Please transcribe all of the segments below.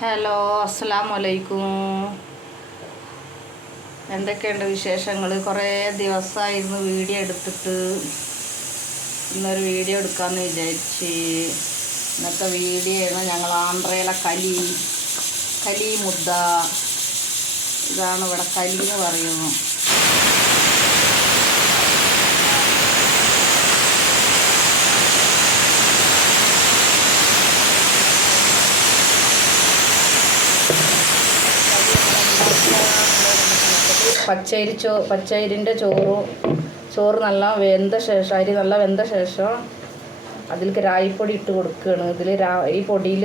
Hello, അസ്സലാമു അലൈക്കും. എന്തൊക്കെയുണ്ട് വിശേഷങ്ങൾ? കുറേ ദിവസമായിരുന്നു വീഡിയോ എടുത്തിട്ട്. ഇന്നൊരു വീഡിയോ എടുക്കാമെന്ന് വിചാരിച്ച്. ഇന്നത്തെ വീഡിയോ ആണ് ഞങ്ങൾ ആന്ധ്രയിലെ കലി മുദ്ദ. ഇതാണ് ഇവിടെ കലി എന്ന് പറയുന്നു. പച്ചരിൻ്റെ ചോറ് നല്ല വെന്ത ശേഷം, അരി നല്ല വെന്ത ശേഷം അതിലേക്ക് രായിപ്പൊടി ഇട്ട് കൊടുക്കുകയാണ്. ഈ പൊടിയിൽ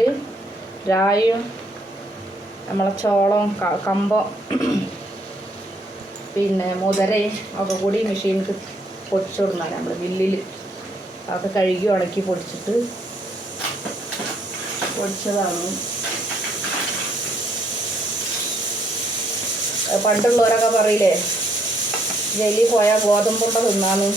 രായും നമ്മളെ ചോളം, കമ്പം, പിന്നെ മുതരയും ഒക്കെ കൂടി മെഷീനിൽ പൊടിച്ചു കൊടുക്കണം. നമ്മൾ മില്ലിൽ അതൊക്കെ കഴുകി ഉണക്കി പൊടിച്ചതാണ്. പണ്ടുള്ളവരൊക്കെ പറയില്ലേ, ജയിലിൽ പോയാൽ ഗോതമ്പുണ്ട തിന്നാണ്.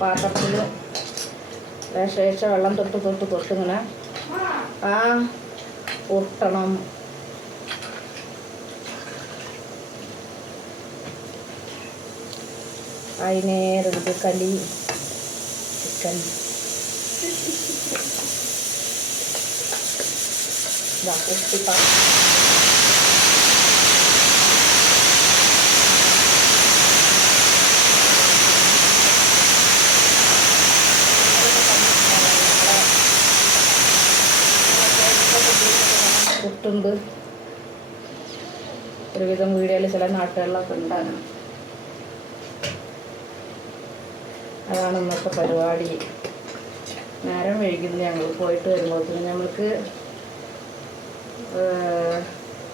പാത്രത്തിൽ ശേഷം വെള്ളം തൊട്ട് ഇങ്ങനെ ഉരുട്ടണം. അതിനേരത് കലി ചിക്കൻ ഉപ്പിട്ട പുട്ടുണ്ട്. ഒരുവിധം വീഡിയോയിൽ ചില നാട്ടുകളിലൊക്കെ ഉണ്ടാകും. അതാണ് ഇന്നത്തെ പരിപാടി. നേരം വൈകുന്നു ഞങ്ങൾ പോയിട്ട് വരുമ്പോഴത്തേന്. ഞങ്ങൾക്ക്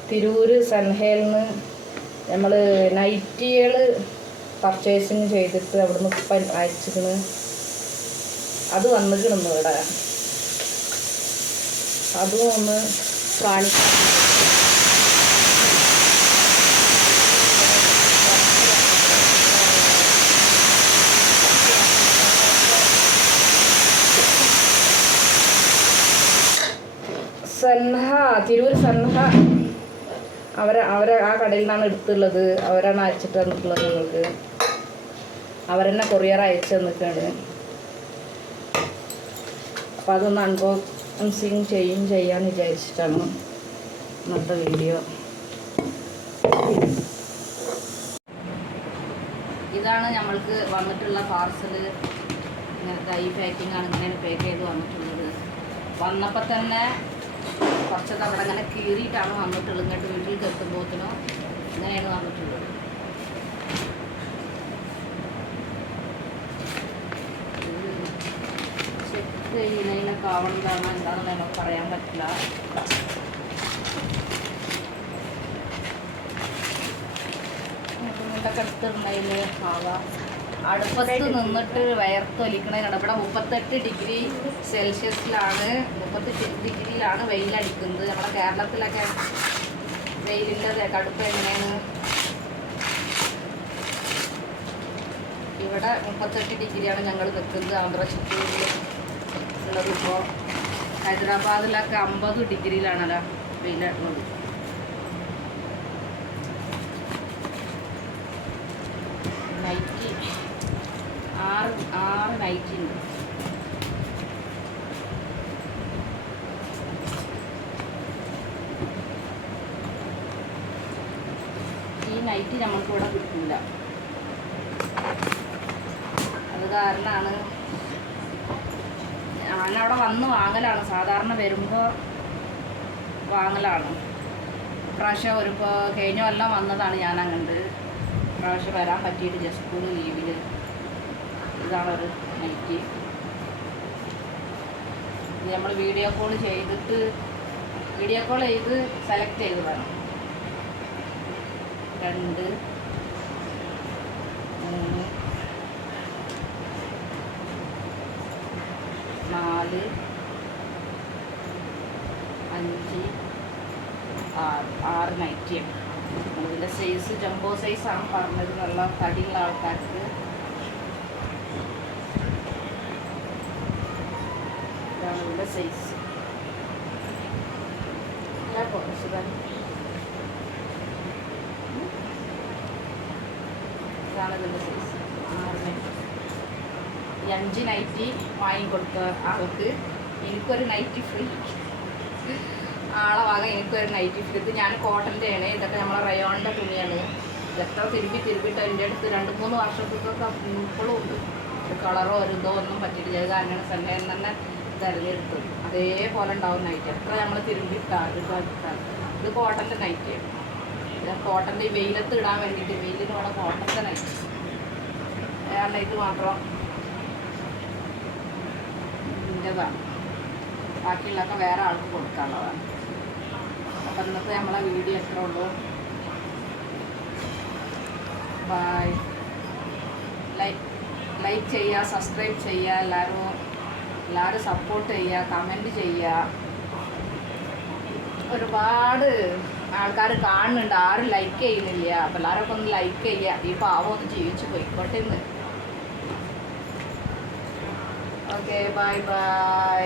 തിരൂർ സൻഹയിൽ നിന്ന് നമ്മൾ നൈറ്റികൾ പർച്ചേസിങ് ചെയ്തിട്ട് അവിടുന്ന് അയച്ചിക്കണ്. അത് വന്നിക്കണെന്ന് ഇവിടെ. അതും ഒന്ന് കാണിക്കാം. തിരൂർ സൻഹ അവരെ ആ കടയിൽ നിന്നാണ് എടുത്തുള്ളത്. അവരാണ് അയച്ചിട്ട് തന്നിട്ടുള്ളത്. നിങ്ങൾക്ക് അവരെന്നെ കൊറിയർ അയച്ചു തന്നിട്ടാണ്. അപ്പോൾ അതൊന്ന് അൺബോക്സിങ് ചെയ്യാന്ന് വിചാരിച്ചിട്ടാണ് ഇന്നത്തെ വീഡിയോ. ഇതാണ് നമ്മൾക്ക് വന്നിട്ടുള്ള പാർസൽ. ഇങ്ങനത്തെ ഈ പാക്കിംഗ് ആണ്. ഇങ്ങനെ പാക്ക് ചെയ്ത് വന്നിട്ടുള്ളത്. വന്നപ്പോൾ തന്നെ കുറച്ചൊക്കെ അവിടെ അങ്ങനെ കീറിയിട്ടാണ് വന്നിട്ടുള്ളത്. ഇങ്ങോട്ട് വീട്ടിൽ എത്തുമ്പോഴത്തേനോ ഇങ്ങനെയാണ് വന്നിട്ടുള്ളത്. ചെക്ക് ചെയ്യുന്നതിനൊക്കെ ആവണതാണ് എന്താണെന്ന് നമുക്ക് പറയാൻ പറ്റില്ല. ഇതൊക്കെ എടുത്തിട്ടുണ്ടെങ്കിൽ ആവാം. അടുപ്പത്ത് നിന്നിട്ട് വയർത്തൊലിക്കണതിനാണ്. ഇവിടെ 38 ഡിഗ്രി സെൽഷ്യസിലാണ്, 38 ഡിഗ്രിയിലാണ് വെയിലടിക്കുന്നത്. നമ്മുടെ കേരളത്തിലൊക്കെ വെയിലിൻ്റെ കടുപ്പം എങ്ങനെയാണ്? ഇവിടെ 38 ഡിഗ്രിയാണ് ഞങ്ങൾ നിൽക്കുന്നത്. ആന്ധ്ര ചിറ്റൂരിൽ ഉള്ളത്. ഇപ്പോൾ ഹൈദരാബാദിലൊക്കെ 50 ഡിഗ്രിയിലാണല്ലോ വെയിലുള്ളത്. നൈറ്റി 6 നൈറ്റി ഉണ്ട്. ഈ നൈറ്റി നമ്മൾക്കിവിടെ കിട്ടില്ല. അത് കാരണമാണ് ഞാനവിടെ വന്ന് വാങ്ങലാണ്. സാധാരണ വരുമ്പോൾ വാങ്ങലാണ്. ഇപ്രാവശ്യം കഴിഞ്ഞ കൊല്ലം വന്നതാണ് ഞാൻ. അങ്ങോട്ട് പ്രാവശ്യം വരാൻ പറ്റിയിട്ട് സ്കൂൾ ലീവിൽ. ഇതാണ് ഒരു നൈറ്റി. നമ്മൾ വീഡിയോ കോൾ ചെയ്ത് സെലക്ട് ചെയ്ത് വേണം. 2 3 4 5 6 നൈറ്റിയാണ്. ഇതിൻ്റെ സൈസ് ജംബോ സൈസാണ് പറഞ്ഞത്, നല്ല തടിയുള്ള ആൾക്കാർക്ക്. ഇതാണ് ഇതിൻ്റെ സൈസ്. ഇതാണ് ഇതിൻ്റെ സൈസ്. 6 നൈറ്റി. ഈ 5 നൈറ്റി വാങ്ങിക്കൊടുത്ത ആൾക്ക് എനിക്കൊരു നൈറ്റി ഫ്രീ. ആളെ വാങ്ങാൻ എനിക്കൊരു നൈറ്റി ഫ്രീ. ഇത് ഞാൻ കോട്ടൻ്റെ ആണ്. ഇതൊക്കെ നമ്മളെ റയോണിൻ്റെ തുണിയാണ്. ഇതൊക്കെ തിരുമ്പിട്ട് എൻ്റെ അടുത്ത് 2-3 വർഷത്തേക്കൊക്കെ ഇപ്പോഴും ഉണ്ട്. ഒരു കളറോ ഒരു ഇതോ ഒന്നും പറ്റിയിട്ടില്ല. അത് കാരണം സൺഡേന്ന് തന്നെ തിരഞ്ഞെടുത്തു. അതേപോലെ ഉണ്ടാവും നൈറ്റി. എത്ര നമ്മൾ തിരുമ്പിട്ടാൽ ഇത് കോട്ടൻ്റെ നൈറ്റിയാണ്. ഇത് കോട്ടൻ്റെ ഈ വെയിലത്ത് ഇടാൻ വേണ്ടിയിട്ട്, വെയിലിന് വേണം കോട്ടൻ്റെ നൈറ്റി. കാരണം ഇത് മാത്രം ഇൻ്റെതാണ്, ബാക്കിയുള്ളതൊക്കെ വേറെ ആൾക്ക് കൊടുക്കാനുള്ളതാണ്. അപ്പം ഇന്നത്തെ നമ്മളെ വീഡിയോ എത്ര ഉള്ളൂ. ബൈ. ലൈക്ക് ചെയ്യുക, സബ്സ്ക്രൈബ് ചെയ്യുക, എല്ലാവരും സപ്പോർട്ട് ചെയ്യുക, കമൻറ്റ് ചെയ്യുക. ഒരുപാട് ആൾക്കാർ കാണുന്നുണ്ട്, ആരും ലൈക്ക് ചെയ്യുന്നില്ല. അപ്പം എല്ലാവരൊക്കെ ഒന്ന് ലൈക്ക് ചെയ്യുക. ഈ പാവം ഒന്ന് ജീവിച്ച് പോയിക്കോട്ടെ ഇന്ന്. Okay, bye bye.